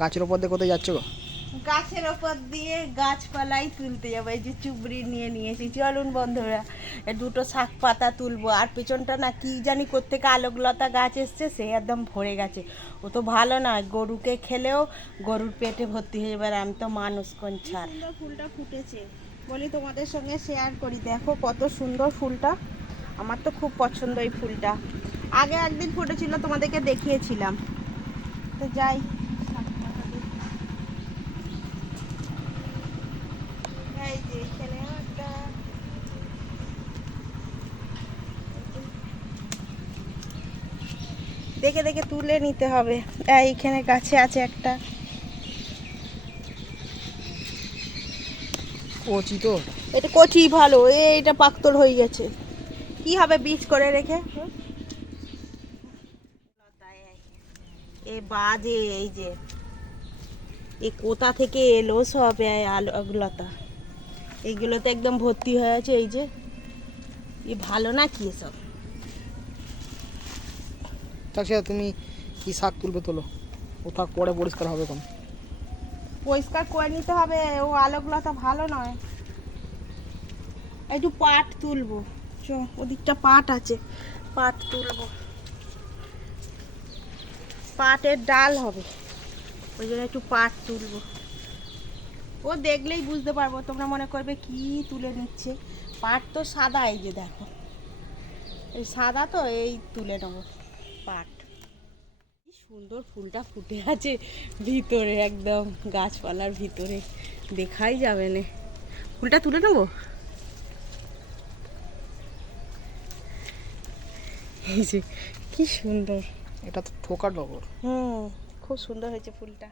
গাছের ওপর দিয়ে কোথায় যাচ্ছ গো? গাছের ওপর দিয়ে গাছপালাই তুলতে যাব। এই যে চুবড়ি নিয়ে নিয়েছি। চলুন বন্ধুরা দুটো শাক পাতা তুলবো। আর পেছনটা না কি জানি কোত্থেকে আলোকলতা গাছ এসছে সে একদম ভরে গেছে। ও তো ভালো নয় গরুকে খেলেও গরুর পেটে ভর্তি হয়ে যাবে। আর আমি তো মানুষ কোন ছাড়। ফুলটা ফুটেছে। বলি তোমাদের সঙ্গে শেয়ার করি। দেখো কত সুন্দর ফুলটা। আমার তো খুব পছন্দ এই ফুলটা। আগে একদিন ফুটেছিল তোমাদেরকে দেখিয়েছিলাম। তো যাই শাক পাতা দেখি। এই যে এখানে একটা দেখে দেখে তুলে নিতে হবে। এইখানে কাছে আছে একটা। কচি তো। এটা কচি ভালো এটা পাকতল হয়ে গেছে। কি হবে বীজ করে রেখে? এ বাজে এই যে। এ কোথা থেকে এলো সব আলোগুলতা এইগুলোতে একদম ভর্তি হয়ে আছে এই যে। এ ভালো না কি এসব? তাছাড়া তুমি কি শাক তুলবে তোলো। ও থাক পরে পরিষ্কার হবে কোন পরিষ্কার করে নিতে হবে, ও আলোগুলো তো ভালো নয়। একটু পাট তুলবো। চ, ওদিকটা পাট আছে, পাট তুলবো। পাটের ডাল হবে, ওই জন্য একটু পাট তুলবো। ও দেখলেই বুঝতে পারব, তোমরা মনে করবে কি তুলে নিচ্ছে। পাট তো সাদা, এই যে দেখো। এই সাদা তো এই তুলে নেব। পাট। কি সুন্দর ফুলটা ফুটে আছে ভিতরে একদম গাছপালার ভিতরে। দেখাই যাবে না। ফুলটা তুলে নেব? এই যে কি সুন্দর। এটা তো ঠোকা ডগর হুম খুব সুন্দর হয়েছে ফুলটা।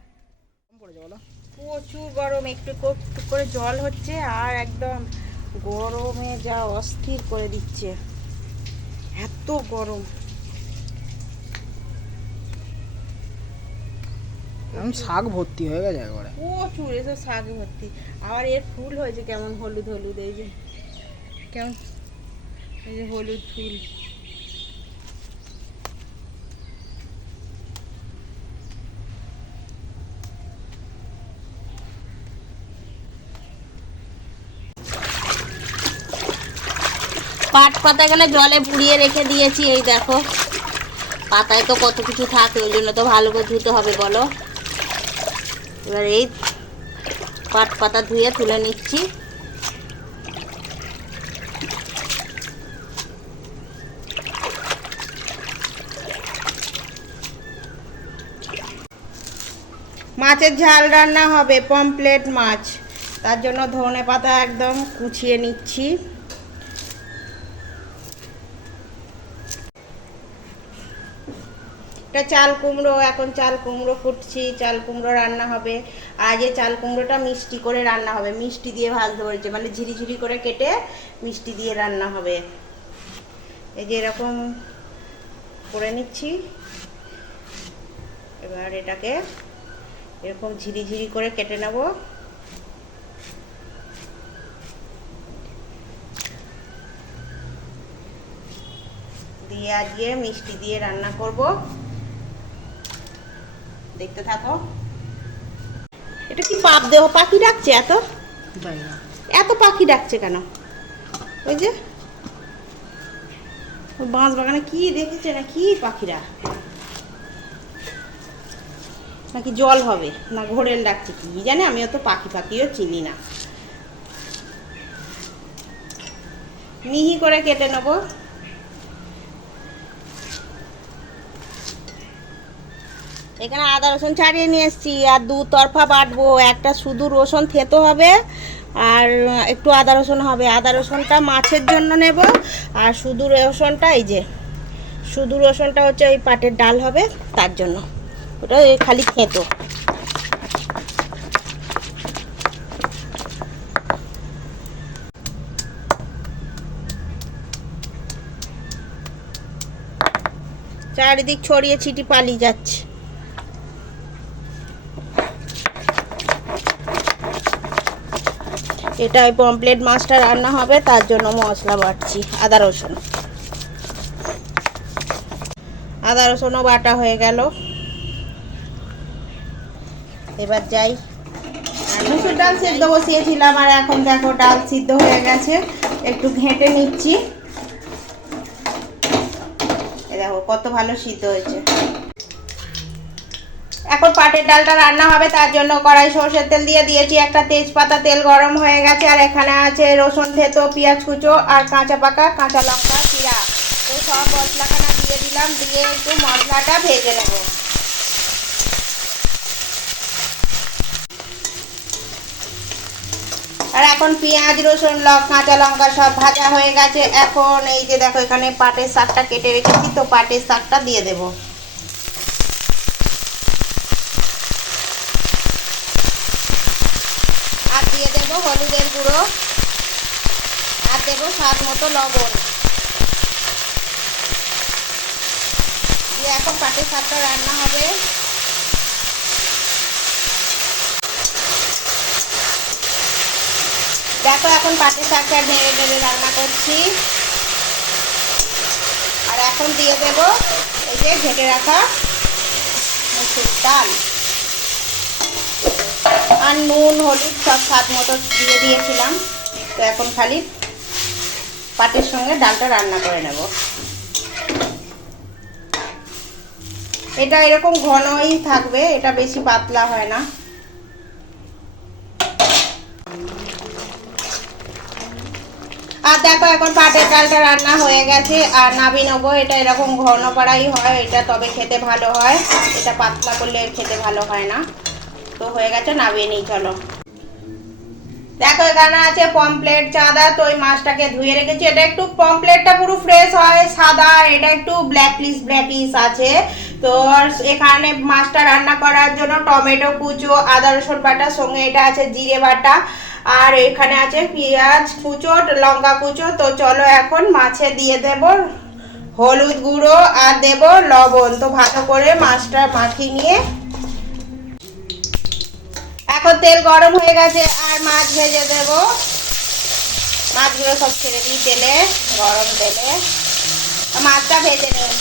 প্রচুর গরম একটু একটু করে জল হচ্ছে আর একদম গরমে যা অস্থির করে দিচ্ছে। এত গরম। এখন শাক ভর্তি হয়ে গেছে একবারে। প্রচুর এসব শাক ভর্তি। আবার এর ফুল হয়েছে কেমন? হলুদ হলুদ এই যে। কেমন? এই যে হলুদ ফুল। পাট পাতা এখানে জলে পুড়িয়ে রেখে দিয়েছি এই দেখো। পাতায় তো কত কিছু থাকে ওই জন্য তো ভালো করে ধুতে হবে বলো। এবার এই পাট পাতা ধুয়ে তুলে নিচ্ছি। মাছের ঝাল রান্না হবে পমপ্লেট মাছ। তার জন্য ধনে পাতা একদম কুচিয়ে নিচ্ছি। চাল কুমড়ো, এখন চাল কুমড়ো ফুটছি, চাল কুমড়ো রান্না হবে। আর চাল কুমড়োটা মিষ্টি করে রান্না হবে, মিষ্টি দিয়ে ভাজতে বলেছে মানে ঝিরিঝিরি করে কেটে মিষ্টি দিয়ে রান্না হবে। এই যে এরকম করে নিচ্ছি। এবার এটাকে এরকম ঝিরিঝিরি করে কেটে নেব। দিয়ে আজকে মিষ্টি দিয়ে রান্না করব। দেখতে থাকো। এটা কি পাপ দেহ? পাখি ডাকছে এত? এত পাখি ডাকছে কেন? ওই যে বাঁশ বাগানে কি দেখেছে না কি পাখিরা? নাকি জল হবে? না ঘোরেল ডাকছে, কি জানে? আমি অত পাখি পাখিও চিনি না। মিহি করে কেটে নেব। এখানে আদা রসুন ছাড়িয়ে নিয়ে এসেছি, আর দু তরফা বাটবো, একটা শুধু রসুন থেতো হবে, আর একটু আদা রসুন হবে। আদা রসুনটা মাছের জন্য নেব, আর শুধু রসুনটা এই যে, শুধু রসুনটা হচ্ছে ওই পাটের ডাল হবে, তার জন্য। ওটা খালি থেতো। চারিদিক ছড়িয়ে ছিটি পালিয়ে যাচ্ছে। এটা ওই পমপ্লেট মাছটা রান্না হবে, তার জন্য মশলা বাটছি, আদা রসুন। আদা রসুনও বাটা হয়ে গেল। এবার যাই। মুসুর ডাল সিদ্ধ বসিয়েছিলাম, আর এখন দেখো ডাল সিদ্ধ হয়ে গেছে। একটু ঘেঁটে নিচ্ছি। দেখো কত ভালো সিদ্ধ হয়েছে। এখন পাটের ডালটা রান্না হবে, তার জন্য কড়াই সর্ষের তেল দিয়ে দিয়েছি। একটা তেজপাতা তেল গরম হয়ে গেছে, আর এখানে আছে রসুন, থেতো, পেঁয়াজ কুচো, আর কাঁচা পাকা কাঁচা লঙ্কা, জিরা। তো সব মশলাখানা দিয়ে দিলাম, দিয়ে একটু মশলাটা ভেজে নেব। আর এখন পেঁয়াজ, রসুন কাঁচা লঙ্কা সব ভাজা হয়ে গেছে। এখন এই যে দেখো, এখানে পাটের শাকটা কেটে রেখেছি, তো পাটের শাকটা দিয়ে দেবো আর দিয়ে দেব হলুদের গুঁড়ো আর দেব স্বাদ মতো লবণ। দিয়ে এখন পাটের শাকটা রান্না হবে। দেখো এখন পাটের শাকটা নেড়ে নেড়ে রান্না করছি। আর এখন দিয়ে দেব এই যে ঘেটে রাখা মুসুর ডাল। আর নুন, হলুদ সব স্বাদ মতো দিয়ে দিয়েছিলাম। তো এখন খালি পাটের সঙ্গে ডালটা রান্না করে নেব। এটা এরকম ঘনই থাকবে, এটা বেশি পাতলা হয় না। আর দেখো, এখন পাটের ডালটা রান্না হয়ে গেছে, আর নাবি নেব, এটা এরকম ঘন পাড়াই হয়, এটা তবে খেতে ভালো হয়, এটা পাতলা করলে খেতে ভালো হয় না। তো হয়ে গেছে, নামিয়ে নিই, চলো। দেখো, এখানে আছে পমপ্লেট চাঁদা, তো ওই মাছটাকে ধুয়ে রেখেছি। এটা একটু পমপ্লেটটা পুরো ফ্রেশ হয়, সাদা, এটা একটু ব্ল্যাক লিস ব্ল্যাক লিস আছে। তো এখানে মাছটা রান্না করার জন্য টমেটো, কুচো, আদা, রসুন বাটা, সঙ্গে এটা আছে জিরে বাটা, আর এখানে আছে পেঁয়াজ কুচো, লঙ্কা কুচো। তো চলো এখন মাছে দিয়ে দেব হলুদ গুঁড়ো আর দেব লবণ। তো ভালো করে মাছটা মাখিয়ে নিয়ে এখন তেল গরম হয়ে গেছে, আর মাছ ভেজে দেব। মাছগুলো সব ছেড়ে দিই তেলে, গরম তেলে। মাছটা ভেজে নিই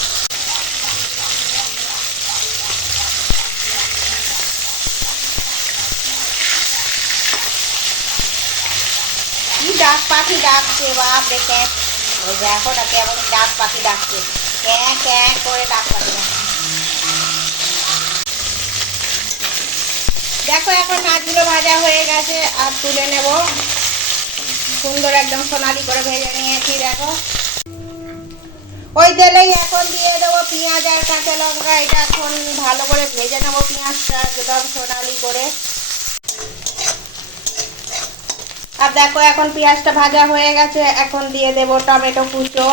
কি ডাক পাখি ডাকছে, বাপ ক্যাঁ। ওই দেখো না কেমন ডাক পাখি ডাকছে। ক্যাঁ ক্যাঁ করে ডাক পাখি ডাকছে। দেখো, এখন মাছগুলো ভাজা হয়ে গেছে, আর তুলে নেব। সুন্দর একদম সোনালি করে ভেজে নিয়েছি, দেখো। ওই তেলেই এখন দিয়ে দেবো পেঁয়াজ আর কাঁচা লঙ্কা। এটা এখন ভালো করে ভেজে নেব পেঁয়াজটা, একদম সোনালি করে। আর দেখো, এখন পেঁয়াজটা ভাজা হয়ে গেছে। এখন দিয়ে দেব টমেটো কুচো,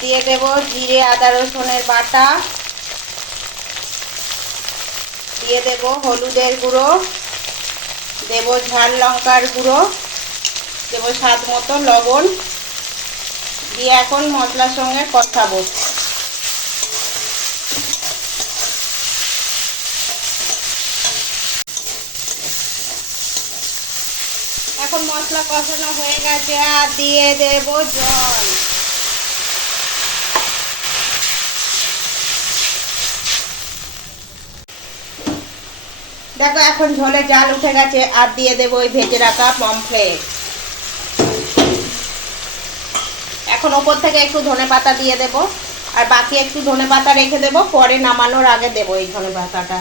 দিয়ে দেব জিরে, আদা, রসুনের বাটা। দিয়ে দেব হলুদের গুঁড়ো, দেব ঝাল লঙ্কার গুঁড়ো, দেব স্বাদ মতো লবণ, দিয়ে এখন মশলার সঙ্গে কষাবো। এখন মশলা কষানো হয়ে গেছে, আর দিয়ে দেব জল। দেখো, এখন ঝোলে জাল উঠে গেছে, আর দিয়ে দেবো ওই ভেজে রাখা পমফ্লেট এখন ওপর থেকে একটু ধনে পাতা দিয়ে দেব, আর বাকি একটু ধনে পাতা রেখে দেব, পরে নামানোর আগে দেবো এই ধনে পাতাটা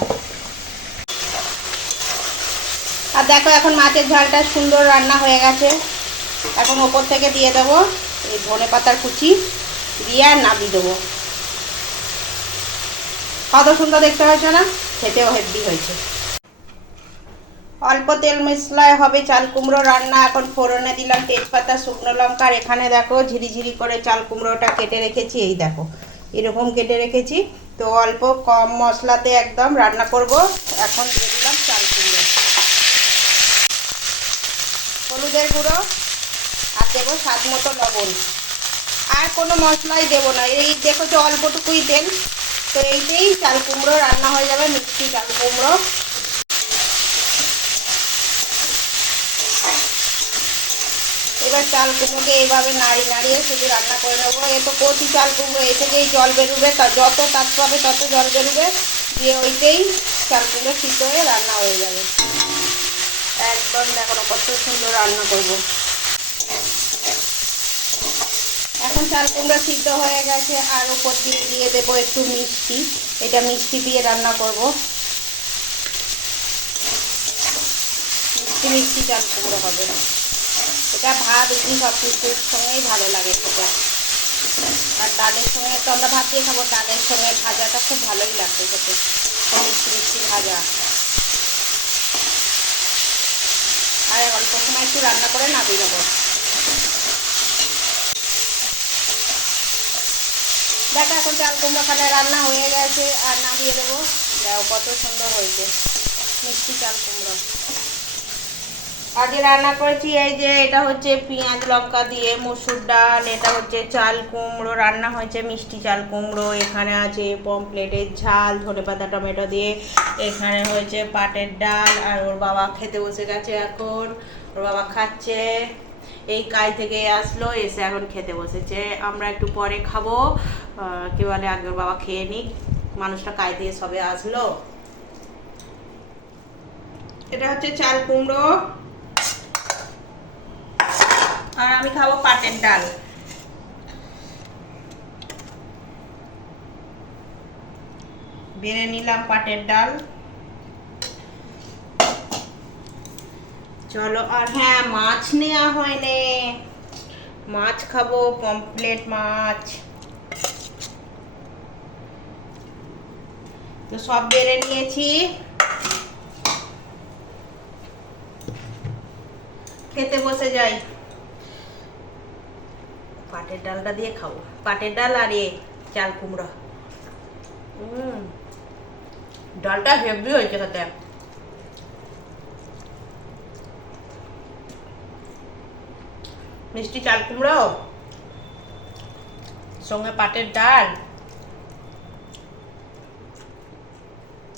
আর দেখো, এখন মাছের ঝালটা সুন্দর রান্না হয়ে গেছে। এখন ওপর থেকে দিয়ে দেব এই ধনে পাতার কুচি, দিয়ে আর নামিয়ে দেবো। কত সুন্দর দেখতে হয়েছে না? খেতেও হেভি হয়েছে। অল্প তেল মশলায় হবে চাল কুমড়ো রান্না। এখন ফোড়নে দিলাম তেজপাতা, শুকনো লঙ্কা আর এখানে দেখো ঝিরিঝিরি করে চাল কুমড়োটা কেটে রেখেছি। এই দেখো, এরকম কেটে রেখেছি। তো অল্প কম মশলাতে একদম রান্না করব। এখন দিয়ে দিলাম চাল কুমড়ো। হলুদের গুঁড়ো আর দেবো স্বাদ মতো লবণ। আর কোনো মশলাই দেবো না। এই দেখো তো অল্পটুকুই তেল, তো এইতেই চাল কুমড়ো রান্না হয়ে যাবে মিষ্টি চাল কুমড়ো। এবার চাল কুমড়োকে এইভাবে নাড়ি নাড়িয়ে শুধু রান্না করে নেব। এ তো কচি চাল কুমড়ো, এ থেকেই জল বেরোবে, তা যত তাপ পাবে তত জল বেরোবে, দিয়ে ওইটাই চাল কুমড়ো সিদ্ধ হয়ে রান্না হয়ে যাবে। একদম দেখো কত সুন্দর রান্না করব। এখন চাল কুমড়ো সিদ্ধ হয়ে গেছে, আর উপর দিয়ে দিয়ে দেবো একটু মিষ্টি। এটা মিষ্টি দিয়ে রান্না করব। মিষ্টি মিষ্টি চাল কুমড়ো হবে। এটা ভাত, রুটি সব কিছুর সঙ্গেই ভালো লাগে সেটা আর ডালের সঙ্গে তো আমরা ভাত দিয়ে খাব, ডালের সঙ্গে ভাজাটা খুব ভালোই লাগবে খেতে। মিষ্টি মিষ্টি ভাজা। আর অল্প সময় একটু রান্না করে নামিয়ে নেব। দেখো, এখন চাল কুমড়োখানে রান্না হয়ে গেছে, আর নামিয়ে দেবো। দেখো কত সুন্দর হয়েছে। মিষ্টি চাল কুমড়ো। আজকে রান্না করেছি এই যে, এটা হচ্ছে পেঁয়াজ লঙ্কা দিয়ে মসুর ডাল, এটা হচ্ছে চাল কুমড়ো, রান্না হয়েছে মিষ্টি চাল কুমড়ো, এখানে আছে পমপ্লেটের ঝাল, ধনে পাতা, টমেটো দিয়ে, এখানে হয়েছে পাটের ডাল, আর ওর বাবা খেতে বসে গেছে এখন, ওর বাবা খাচ্ছে, এই কাজ থেকে আসলো, এসে এখন খেতে বসেছে, আমরা একটু পরে খাব কি বলে, আগে ওর বাবা খেয়ে নিক, মানুষটা কাজ দিয়ে সবে আসলো। এটা হচ্ছে চাল কুমড়ো আর আমি খাব পাটের ডাল। বেড়ে নিলাম পাটের ডাল। চলো, আর হ্যাঁ মাছ নেওয়া হয়নি। মাছ খাব পমপ্লেট মাছ। তো সব বেড়ে নিয়েছি। খেতে বসে যাই। পাটের ডালটা দিয়ে খাব। পাটের ডাল আর এ চাল কুমড়া। ডালটা হেভি হয়েছে খেতে। মিষ্টি চাল কুমড়ো সঙ্গে পাটের ডাল।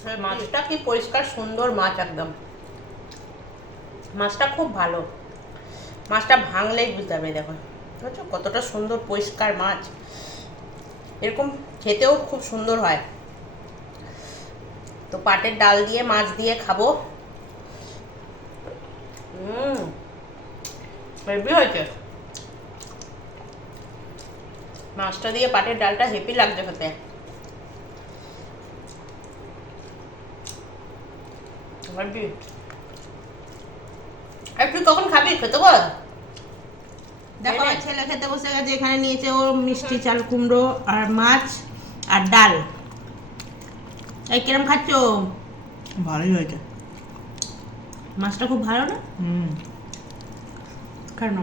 হ্যাঁ, মাছটা কি পরিষ্কার সুন্দর মাছ একদম। মাছটা খুব ভালো। মাছটা ভাঙলেই বুঝতে হবে দেখো বুঝছ? কতটা সুন্দর পরিষ্কার মাছ। এরকম খেতেও খুব সুন্দর হয়। তো পাটের ডাল দিয়ে, মাছ দিয়ে খাব। হেভি হয়েছে। মাছটা দিয়ে পাটের ডালটা হেভি লাগছে খেতে। তুই কখন খাবি? খেতে বল। দেখো আমার ছেলে খেতে বসে গেছে এখানে নিয়েছে ও মিষ্টি চাল কুমড়ো আর মাছ আর ডাল। এই কিরম খাচ্ছ? ভালোই হয়েছে। মাছটা খুব ভালো না? হুম। কেন